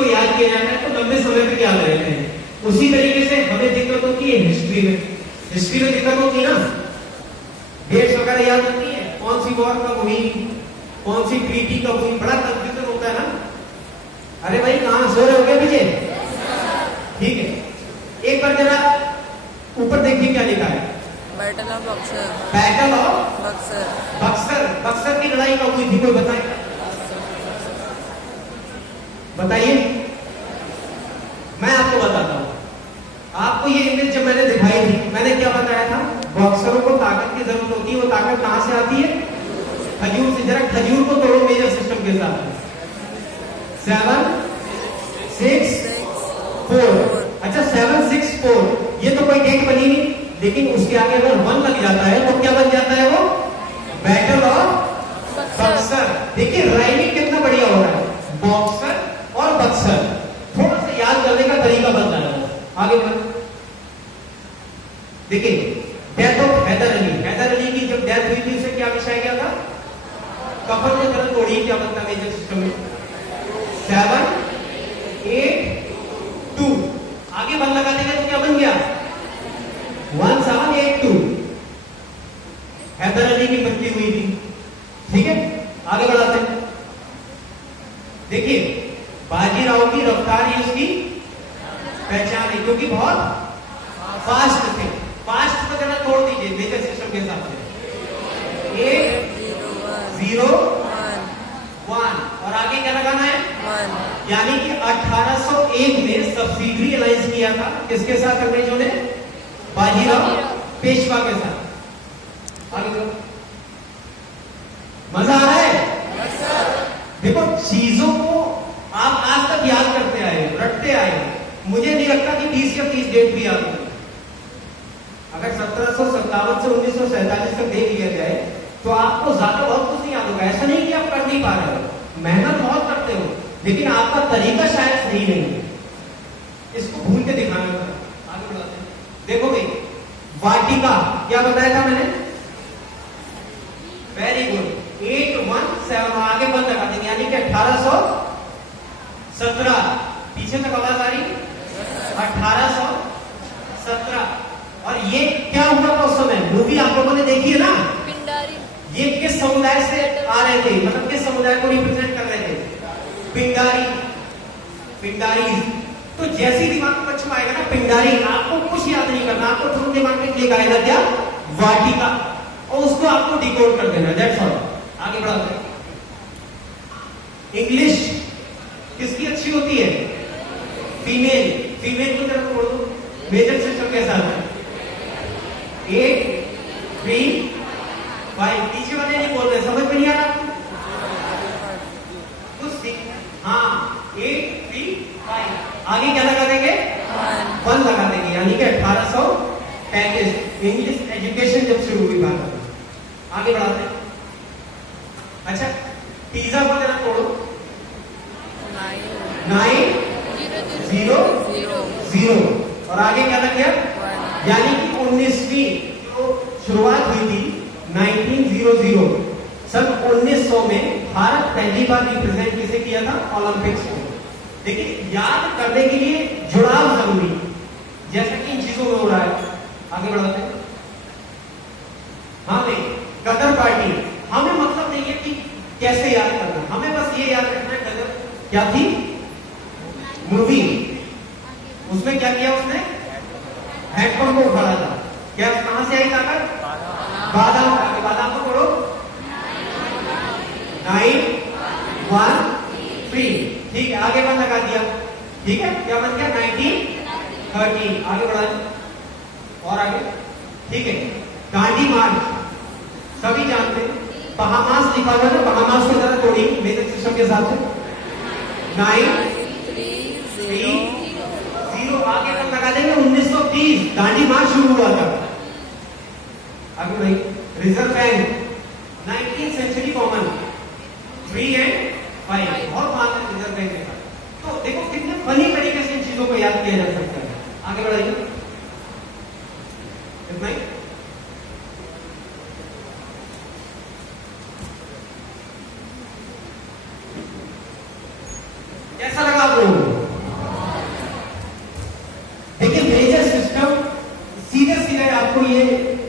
को याद किया जाता है तो लंबे समय तक याद रहते हैं। उसी तरीके से हमें दिक्कत होती है हिस्ट्री में। हिस्ट्री में दिक्कत होती है ना, डेट्स वगैरह याद होती है, कौन सी वॉर कब हुई, कौन सी ट्रीटी कब हुई, बड़ा कंफ्यूजन होता है ना। अरे भाई कहां सो रहे हो क्या पीछे? ठीक है, एक बार जरा ऊपर देखिए क्या लिखा है। Battle of Buxar. Battle of Buxar. Buxar. Buxar की लड़ाई कब हुई थी, कोई बताए? बताइए, मैं आपको बताता हूं। आपको ये इमेज जब मैंने दिखाई थी, मैंने क्या बताया था? बॉक्सरों को ताकत की जरूरत होती है। वो ताकत कहां से आती है? खजूर से। जरा खजूर को तोड़ो मेजर सिस्टम के साथ। 7 6 4। अच्छा 7 6 4, ये तो कोई डेट बनी नहीं, लेकिन उसके आगे अगर 1 लग जाता है तो क्या बन जाता है वो? Battle of Buxar. देखिए राइमिंग कितना बढ़िया हो रहा है, बॉक्सर और बक्सर। थोड़ा सा याद करने का तरीका बदला है। आगे बढ़, देखिए डेथ ऑफ हैदर अली। हैदर अली की जब डेथ हुई थी उसे क्या बिछाया गया था? कफन को जरा तोड़िए, क्या बनता है मेजर सिस्टम में? 7 8 2। आगे 1 लगा देंगे तो क्या बन गया? 1 7 8 2। हैदर अली की मृत्यु हुई थी। ठीक है, आगे बढ़ाते हैं। देखिए बाजीराव की रफ्तार ही उसकी पहचान है, क्योंकि बहुत फास्ट थे। फास्ट को जरा तोड़ दीजिए मेजर सिस्टम के हिसाब से। 8 0 1 और आगे क्या लगाना है? 1। यानी कि 1801 में सब्सिडरी अलायंस किया था किसके साथ? अंग्रेजों ने बाजीराव पेशवा के साथ। आगे बढ़ो, मजा आ रहा है? देखो चीजों को आप आज तक याद करते आए, रटते आए। मुझे नहीं लगता कि 20 या 30 डेट भी याद होगी। अगर 1757 से 1947 तक देख लिया जाए तो आपको ज्यादा बहुत कुछ नहीं याद होगा। ऐसा नहीं कि आप कर नहीं पा रहे हो, मेहनत बहुत करते हो, लेकिन आपका तरीका शायद सही नहीं है। इसको भूल के दिखाना था। आगे बढ़ाते हैं। देखो भाई, वाटिका क्या बताया था मैंने? Very good, 8 1 7। आगे बंद लगा देंगे, यानी कि 1817। पीछे तक आवाज आ रही? 1817। और ये क्या हुआ था उस समय? मूवी आप लोगों ने देखी है ना? पिंडारी। ये किस समुदाय से आ रहे थे, मतलब किस समुदाय को रिप्रेजेंट कर रहे थे? पिंडारी। पिंडारी। तो जैसी दिमाग में बच्चों आएगा ना पिंडारी, आपको कुछ याद नहीं करना, आपको तुरंत दिमाग में क्लिक आएगा क्या? वाटिका, और उसको आपको डिकोड कर देना। That's all. आगे बढ़ाते हैं। इंग्लिश किसकी अच्छी होती है? फीमेल। फीमेल को जरा तोड़ दो मेजर सिस्टम के साथ। 8 3 5। पीछे वाले नहीं बोल रहे, समझ में नहीं आ रहा आपको? हाँ 8 3 5। आगे क्या लगा देंगे? 1 लगा देंगे, यानी कि 1835 इंग्लिश एजुकेशन जब शुरू हुई भारत में। आगे बढ़ाते हैं। अच्छा पिज्जा को जरा तोड़ो। 9 0 0 और आगे क्या लग गया? यानी कि 19वीं जो शुरुआत हुई थी 1900 सन 1900 में भारत पहली बार रिप्रेजेंट किसे किया था? ओलंपिक्स को। देखिए याद करने के लिए जुड़ाव जरूरी है, जैसा कि इन चीजों में हो रहा है। आगे बढ़ाते हैं। हाँ भाई, गदर पार्टी हमें मतलब नहीं है कि कैसे याद करना, हमें बस ये याद रखना है गदर क्या थी? मूवी। उसमें क्या किया उसने? हैंडपंप को उखाड़ा था। क्या कहां से आई ताकत? बादाम। बादाम को तोड़ो। 9 1 3। ठीक है, आगे 1 लगा दिया। ठीक है, क्या बन गया? 1913। आगे बढ़ा और आगे। ठीक है, दांडी मार्च सभी जानते हैं। बहामास लिखा हुआ है ना, बहामास को जरा तोड़ी मेजर सिस्टम के साथ। 9 3 0। आगे 1 लगा देंगे। 1930 दांडी मार्च शुरू हुआ था। आगे भाई, reserve bank 19th century common 3 and 5। बहुत बात है रिजर्व बैंक का। तो देखो कितने फनी तरीके से इन चीजों को याद किया जा सकता है। आगे बढ़ाइए। इतना ही। कैसा लगा आप लोगों को? ये